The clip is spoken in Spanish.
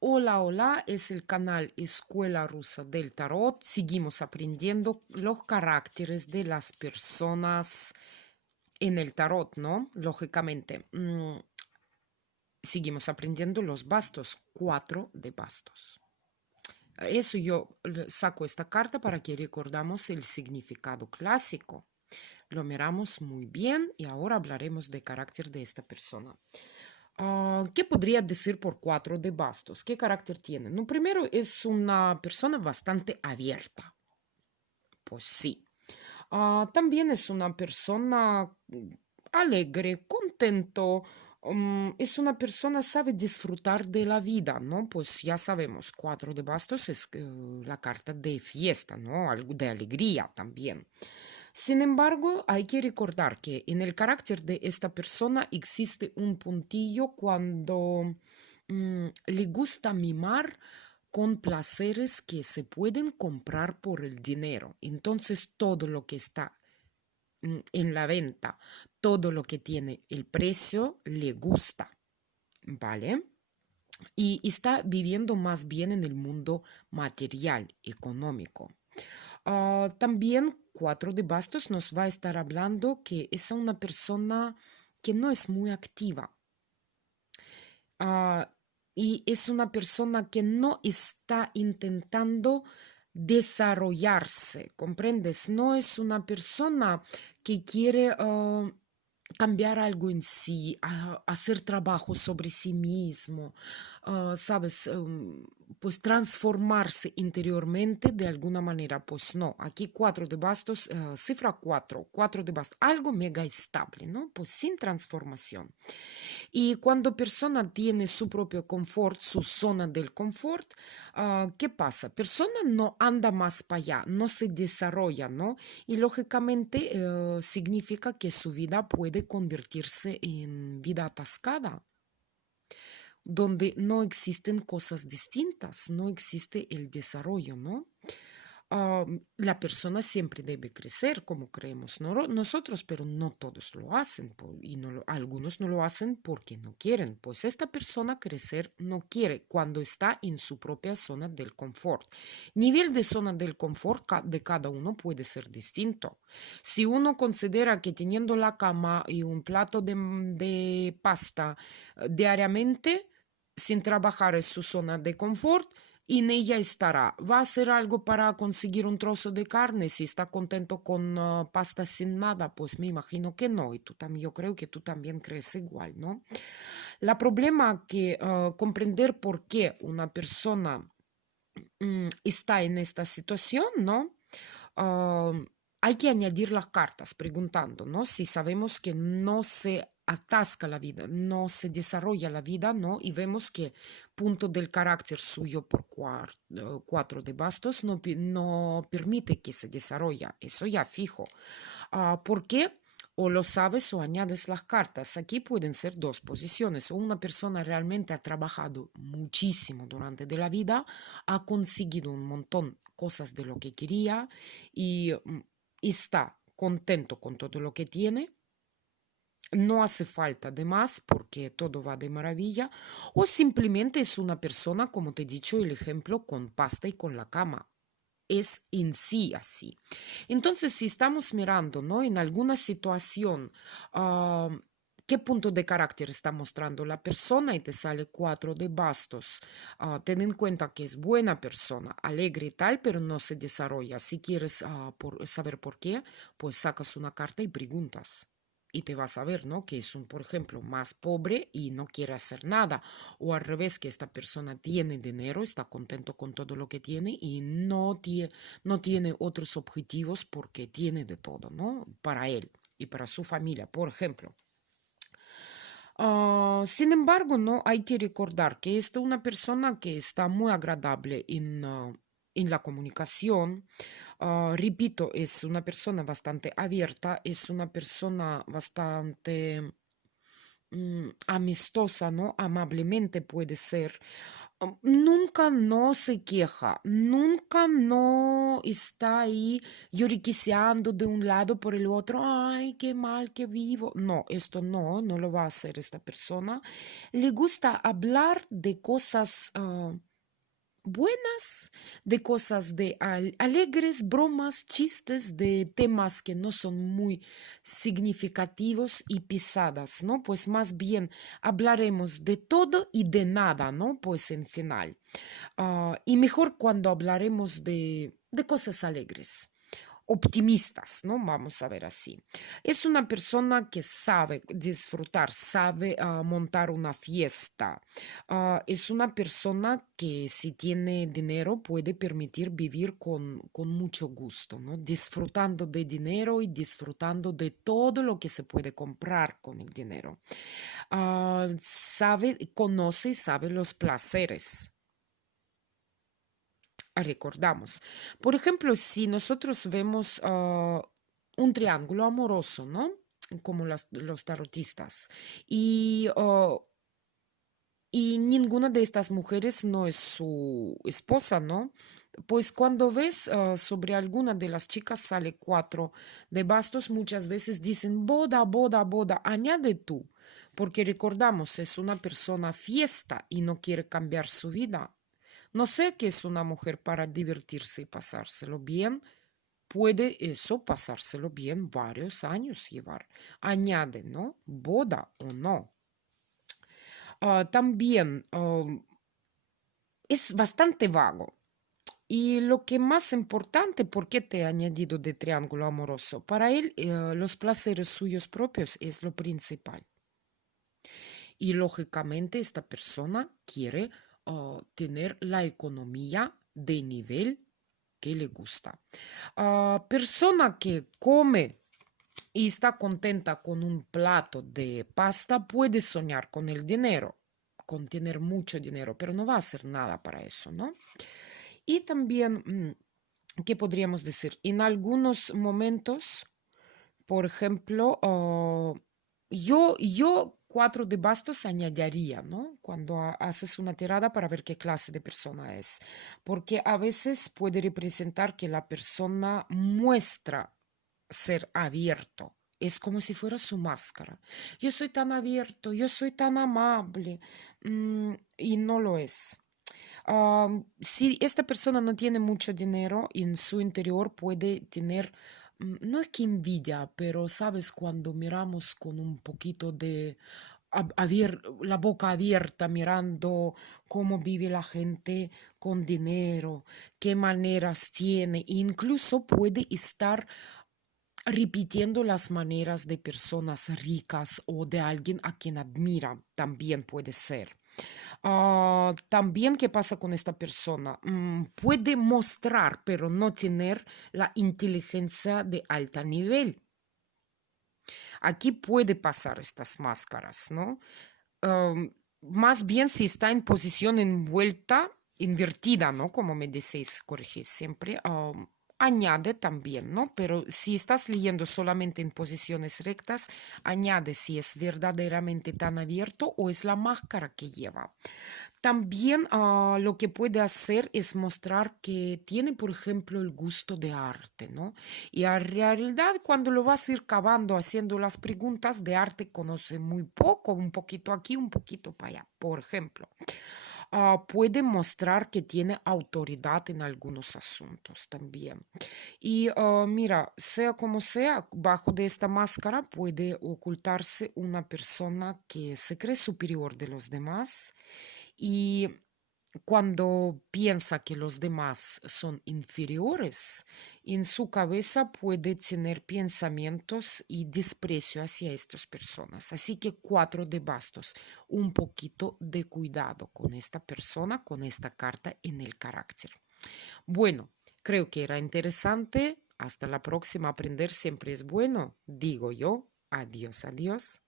Hola, hola, es el canal Escuela Rusa del Tarot. Seguimos aprendiendo los caracteres de las personas en el tarot, ¿no? Lógicamente. Seguimos aprendiendo los bastos, 4 de bastos. Eso yo saco esta carta para que recordamos el significado clásico. Lo miramos muy bien y ahora hablaremos del carácter de esta persona. ¿Qué podría decir por 4 de bastos? ¿Qué carácter tiene? No, primero es una persona bastante abierta. Pues sí. También es una persona alegre, contento. Es una persona, sabe disfrutar de la vida, ¿no? Pues ya sabemos, 4 de bastos es la carta de fiesta, ¿no? Algo de alegría también. Sin embargo, hay que recordar que en el carácter de esta persona existe un puntillo cuando le gusta mimar con placeres que se pueden comprar por el dinero. Entonces, todo lo que está en la venta, todo lo que tiene el precio, le gusta, ¿vale? Y está viviendo más bien en el mundo material, económico. También 4 de bastos nos va a estar hablando que es una persona que no es muy activa. Ah, y es una persona que no está intentando desarrollarse, ¿comprendes? No es una persona que quiere cambiar algo en sí, hacer trabajo sobre sí mismo, ¿sabes? Pues transformarse interiormente de alguna manera, pues no. Aquí 4 de bastos, cifra 4 de bastos, algo mega estable, ¿no? Pues sin transformación. Y cuando persona tiene su propio confort, su zona del confort, ¿qué pasa? Persona no anda más para allá, no se desarrolla, ¿no? Y lógicamente significa que su vida puede convertirse en vida atascada, donde no existen cosas distintas, no existe el desarrollo, ¿no? La persona siempre debe crecer, como creemos nosotros, pero no todos lo hacen y algunos no lo hacen porque no quieren. Pues esta persona crecer no quiere cuando está en su propia zona del confort. Nivel de zona del confort de cada uno puede ser distinto. Si uno considera que teniendo la cama y un plato de pasta diariamente, sin trabajar en su zona de confort, y en ella estará. ¿Va a hacer algo para conseguir un trozo de carne si está contento con pasta sin nada? Pues me imagino que no. Y tú también, yo creo que tú también crees igual, ¿no? La problema que comprender por qué una persona está en esta situación, ¿no? Ah, Hay que añadir las cartas preguntando, ¿no? Si sabemos que no se atasca la vida, no se desarrolla la vida, ¿no? Y vemos que punto del carácter suyo por 4 de bastos no permite que se desarrolle. Eso ya fijo. ¿Por qué? O lo sabes o añades las cartas. Aquí pueden ser 2 posiciones. O una persona realmente ha trabajado muchísimo durante de la vida, ha conseguido un montón cosas de lo que quería y está contento con todo lo que tiene. No hace falta de más porque todo va de maravilla. O simplemente es una persona, como te he dicho, el ejemplo con pasta y con la cama es en sí así. Entonces, si estamos mirando, ¿no? En alguna situación, ah, ¿qué punto de carácter está mostrando la persona? Y te sale 4 de bastos. Ten en cuenta que es buena persona, alegre y tal, pero no se desarrolla. Si quieres saber por qué, pues sacas una carta y preguntas. Y te vas a ver, ¿no? Que es un, por ejemplo, más pobre y no quiere hacer nada. O al revés, que esta persona tiene dinero, está contento con todo lo que tiene y no tiene otros objetivos porque tiene de todo, ¿no? Para él y para su familia, por ejemplo. Sin embargo, no hay que recordar que esta es una persona que está muy agradable en la comunicación. Repito, es una persona bastante abierta, es una persona bastante amistosa, ¿no? Amablemente puede ser. Nunca no se queja, nunca no está ahí lloriqueando de un lado por el otro, ay, qué mal que vivo. No, esto no, no lo va a hacer esta persona. Le gusta hablar de cosas buenas, de cosas de alegres, bromas, chistes, de temas que no son muy significativos y pisadas, ¿no? Pues más bien hablaremos de todo y de nada, ¿no? Pues en final. Y mejor cuando hablaremos de cosas alegres, optimistas, ¿no? Vamos a ver así. Es una persona que sabe disfrutar, sabe montar una fiesta. Es una persona que si tiene dinero puede permitir vivir con mucho gusto, ¿no? Disfrutando de dinero y disfrutando de todo lo que se puede comprar con el dinero. Sabe, conoce y sabe los placeres. Recordamos. Por ejemplo, si nosotros vemos un triángulo amoroso, ¿no? Como los tarotistas, y, y ninguna de estas mujeres no es su esposa, ¿no? Pues cuando ves sobre alguna de las chicas sale cuatro de bastos, muchas veces dicen boda, boda, boda, añade tú, porque recordamos, es una persona fiesta y no quiere cambiar su vida. No sé qué es una mujer para divertirse y pasárselo bien. Puede eso pasárselo bien varios años llevar. Añade, ¿no? Boda o no. También es bastante vago. Y lo que más importante, ¿por qué te he añadido de triángulo amoroso? Para él, los placeres suyos propios es lo principal. Y lógicamente esta persona quiere tener la economía de nivel que le gusta. Persona que come y está contenta con un plato de pasta puede soñar con el dinero, con tener mucho dinero, pero no va a hacer nada para eso, ¿no? Y también, ¿qué podríamos decir? En algunos momentos, por ejemplo, yo cuatro de bastos añadiría, ¿no? Cuando haces una tirada para ver qué clase de persona es, porque a veces puede representar que la persona muestra ser abierto. Es como si fuera su máscara. Yo soy tan abierto, yo soy tan amable, y no lo es. Si esta persona no tiene mucho dinero, en su interior puede tener, no es que envidia, pero sabes, cuando miramos con un poquito de la boca abierta, mirando cómo vive la gente con dinero, qué maneras tiene, incluso puede estar repitiendo las maneras de personas ricas o de alguien a quien admira, también puede ser. También, ¿qué pasa con esta persona? Puede mostrar, pero no tener la inteligencia de alto nivel. Aquí puede pasar estas máscaras, ¿no? Más bien si está en posición envuelta, invertida, ¿no? Como me decís, corregís siempre. Añade también, ¿no? Pero si estás leyendo solamente en posiciones rectas, añade si es verdaderamente tan abierto o es la máscara que lleva. También lo que puede hacer es mostrar que tiene, por ejemplo, el gusto de arte, ¿no? Y en realidad cuando lo vas a ir cavando, haciendo las preguntas de arte, conoce muy poco, un poquito aquí, un poquito para allá. Por ejemplo, puede mostrar que tiene autoridad en algunos asuntos también. Y mira, sea como sea, bajo de esta máscara puede ocultarse una persona que se cree superior de los demás y cuando piensa que los demás son inferiores, en su cabeza puede tener pensamientos y desprecio hacia estas personas. Así que cuatro de bastos, un poquito de cuidado con esta persona, con esta carta en el carácter. Bueno, creo que era interesante. Hasta la próxima. Aprender siempre es bueno. Digo yo. Adiós, adiós.